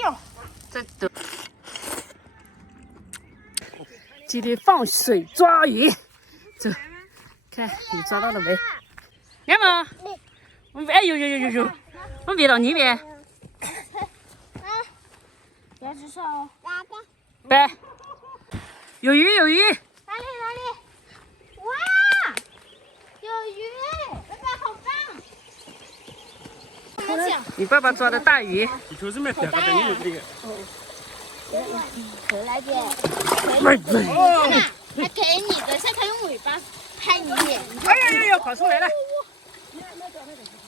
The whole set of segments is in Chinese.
哟，这都。今天放水抓鱼，走，看你抓到了没？看嘛，哎呦，我别到那边。别举手哦。来，有鱼。哪里？哇，有鱼！爸爸好棒！怎么讲？你爸爸抓的大鱼。你瞅这么大，还有这个。回来姐。哦，它给你，等下它用尾巴拍你脸。哎呀，跑出来了！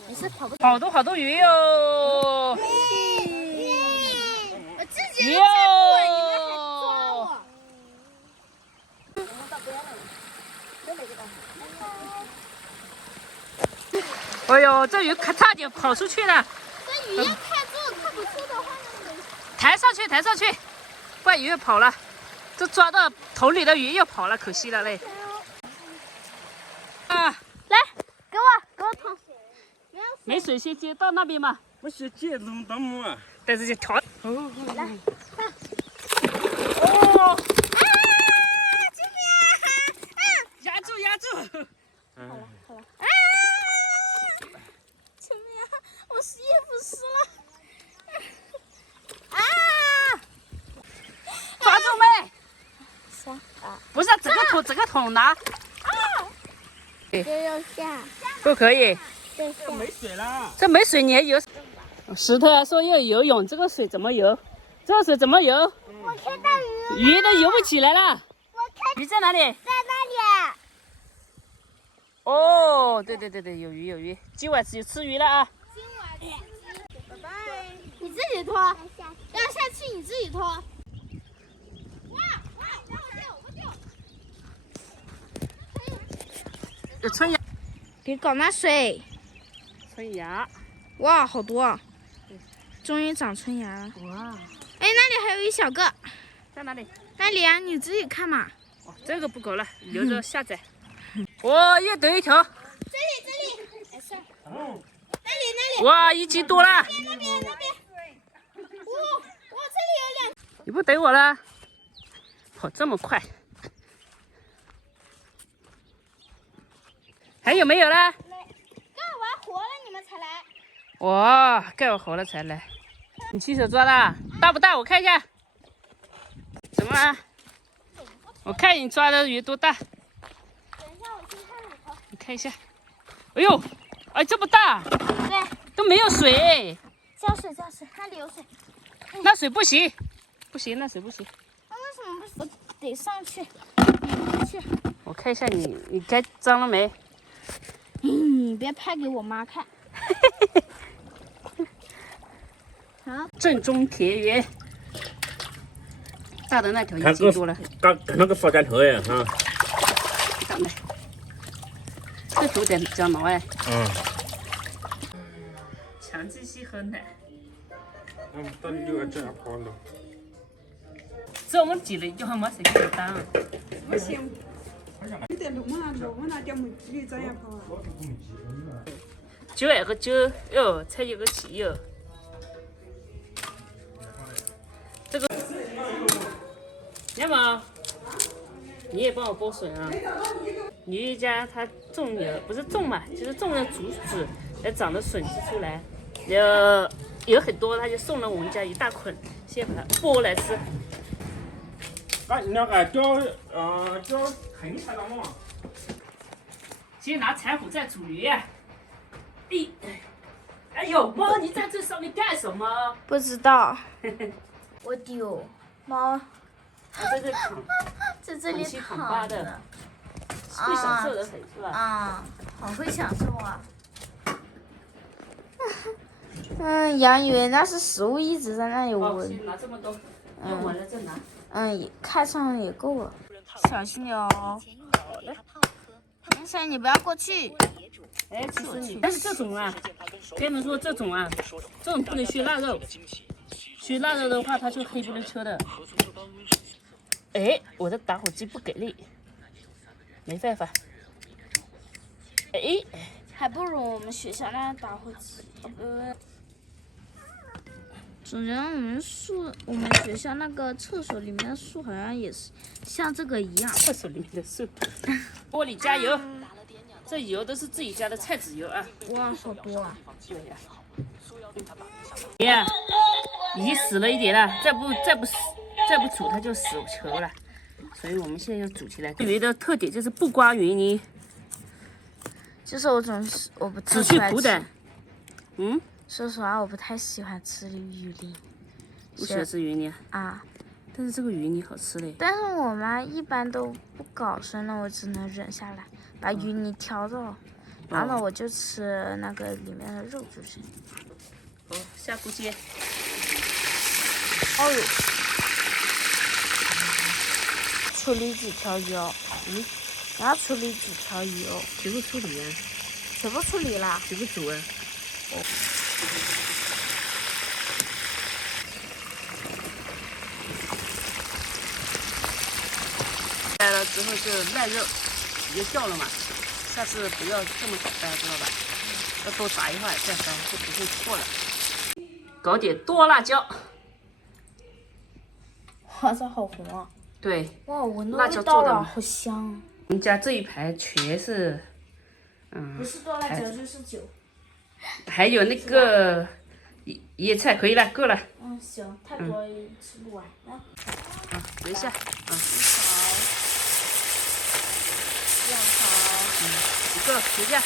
没事，跑不。好多鱼哟！我自己都见不稳，你们还抓我！哎呦，这鱼可差点跑出去了！这鱼要看住，看不住的话，抬上去，不然鱼又跑了。这抓到头里的鱼又跑了，可惜了嘞！啊，来，给我桶。没水先接到那边嘛。我先接这么大木啊！但是就调。来，哦，救命啊！压住！好了。救命啊！我衣服湿了。抓住没？不是整个桶拿。这要下。不可以，对下。没水了。这没水你还游？石头说要游泳，这个水怎么游？这个水怎么游？我看到鱼。鱼都游不起来了。我看鱼在哪里？在那里。哦，对，有鱼，今晚就吃鱼了啊！拜拜。你自己拖，要下去你自己拖。哇，让我丢。有春芽，给搞那水。春芽，哇，好多啊！终于长春芽了。哇，哎，那里还有一小个。在哪里？那里啊，你自己看嘛。哦，这个不够了，留着下载。哇，又得一条。这里，没事。那里。哇，1斤多了。那边。哇，这里有2。你不等我了？跑这么快？还有没有了？干完活了你们才来。哇，盖完活了才来。你亲手抓的，大不大？我看一下。怎么了？我看你抓的鱼多大？等一下，我去看里头。你看一下。哎呦，哎，这么大，对，都没有水。浇水，那里有水。那水不行，那水不行。那为什么不行？我得上去。去。我看一下你该脏了没？你别拍给我妈看。好，正宗田园。大的那条1斤多了。刚那个发干头呀，啊。大的，这头点比较挠哎。强制性喝奶。到底就要这样跑了。这我们挤了一句话没谁给你当。不行，你得弄嘛，点木鱼这样跑。9个9哟，才有个7哟。这个，要么你也帮我拨水啊。你家它种有不是种嘛，就是种了竹子，才长的笋子出来，有很多，他就送了我们家一大捆，先把它剥来吃。那个叫横菜了嘛？先拿柴火再煮鱼。哎呦，猫，你在这上面干什么？不知道。我丢猫。我在这躺，在这里躺吧的，着。会享受的很是吧？啊，好会享受啊。杨以为那是食物，一直在那里哦，闻。先拿这么多，用完了再拿。看上也够了。小心点哦。好的。明晨，你不要过去。哎，其实你，但是这种啊，跟你们说这种不能削腊肉，削腊肉的话它就黑不溜秋的。哎，我的打火机不给力，没办法。哎，还不如我们学校那打火机。总觉得我们学校那个厕所里面的树好像也是像这个一样。厕所里面的树。锅里加油，这油都是自己家的菜籽油啊。哇，好多啊！对呀。呀，鱼死了一点了，再不煮它就死球了，所以我们现在要煮起来。鱼的特点就是不刮鱼泥，就是我不太只喜欢吃。去苦胆。嗯，说实话，我不太喜欢吃鱼泥。不喜欢吃鱼泥啊？但是这个鱼泥好吃嘞。但是我妈一般都不搞生的，我只能忍下来，把鱼泥挑掉，然后我就吃那个里面的肉就行。哦，下锅煎。哦呦，处理几条鱼哦？然后处理几条鱼哦？全部处理啊？全部处理啦？全部煮啊？哦。来了之后就烂肉，直接掉了嘛。下次不要这么搞，大家知道吧？要多炸一会儿，这样就不会错了。搞点多辣椒。哇，这好红啊！对，哇，闻到辣椒味道了，做的嘛好香。我们家这一排全是，不是多辣椒就是酒。还有那个椰菜，可以了，够了。嗯，行，太多吃不完。来，等一下，两勺。一个回家。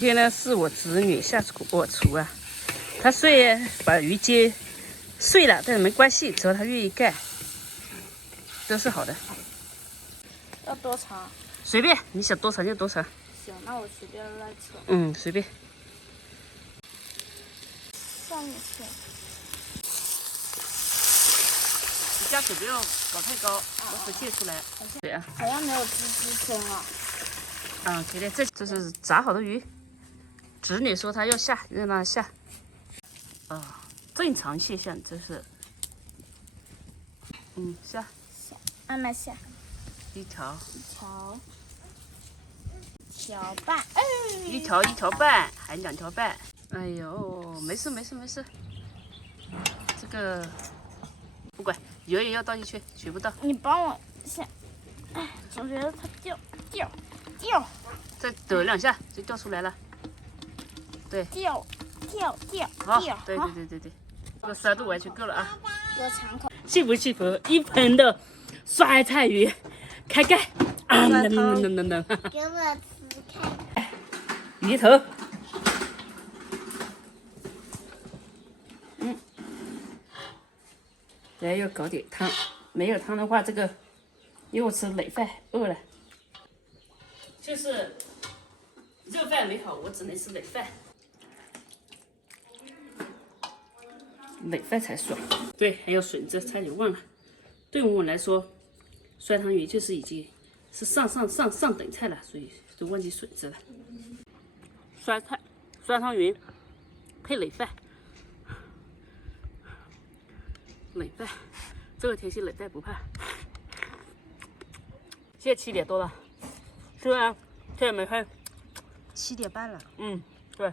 今天呢是我侄女下我厨啊，她虽然把鱼煎碎了，但是没关系，只要她愿意干，都是好的。要多长？随便，你想多长就多长。行，那我随便乱扯。嗯，随便。上一次。你加水不要搞太高，我水溅出来。对啊。好像没有吱吱声啊。对的，这是炸好的鱼。侄女说她要下，让她下。正常现象就是，下。慢慢下。一条。条半。哎。一条半，还2条半。哎呦，没事。这个不管，油也要倒进去，全部倒。你帮我下。哎，总觉得它掉。再抖2下就掉出来了。对。掉。好，对，这个酸度完全够了啊。多尝口。幸不幸福？一盆的酸菜鱼，开盖。能。给我吃看。鱼头。再要搞点汤，没有汤的话，这个因为我吃累饭，饿了。就是热饭没好，我只能吃累饭。累饭才爽。对，还有笋子，差点忘了。对我来说，酸汤鱼就是已经是上等菜了，所以都忘记笋子了。酸汤鱼配累饭，这个天气累饭不怕。现在7点多了，虽然天没黑7点半了。对。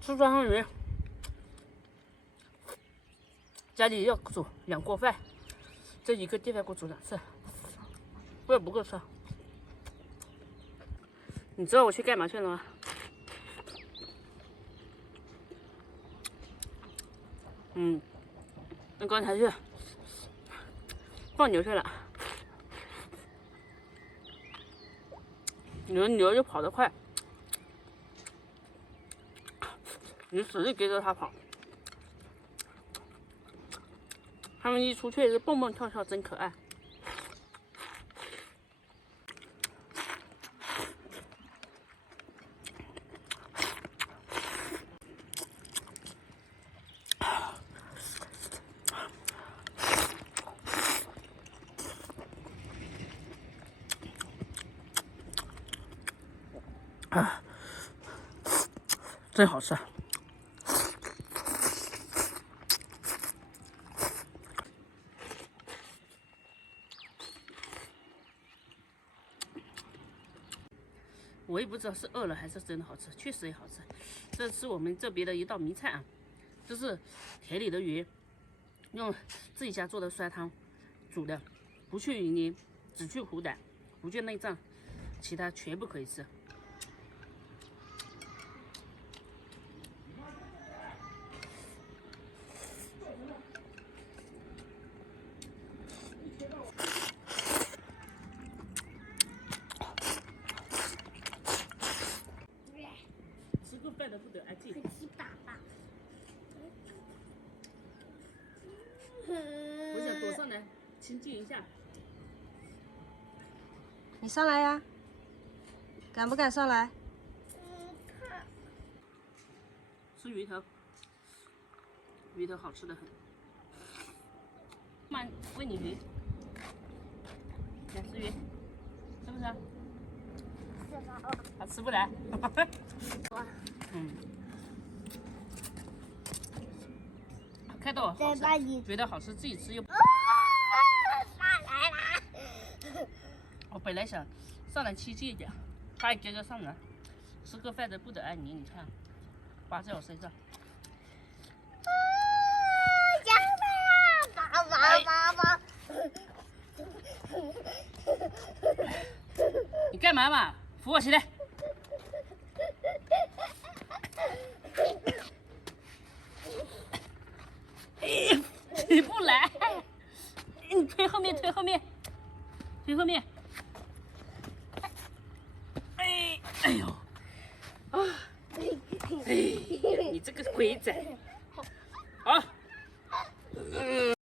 吃酸汤鱼，家里要煮2锅饭，这一个电饭锅煮2次，不然不够吃。你知道我去干嘛去了吗？那刚才去放牛去了。牛就跑得快。你使劲跟着它跑，它们一出去是蹦蹦跳跳，真可爱。真好吃。我也不知道是饿了还是真的好吃，确实也好吃。这是我们这边的一道名菜啊，就是田里的鱼，用自己家做的酸汤煮的，不去鱼鳞，只去虎胆，不去内脏，其他全部可以吃。吃个饭都不得安静。我想躲上来亲近一下。你上来呀，敢不敢上来？吃鱼头，鱼头好吃的很。妈，喂你鱼，想吃鱼，是不是？他吃不来。嗯。看到好吃，觉得好吃自己吃又。我本来想上来亲近一点，他也接着上来，吃个饭都不得安宁。你看，扒在我身上。你干嘛嘛？扶我起来！起不来，你推后面，推后面，推后面。哎呦，啊！哎呀，你这个鬼仔！好。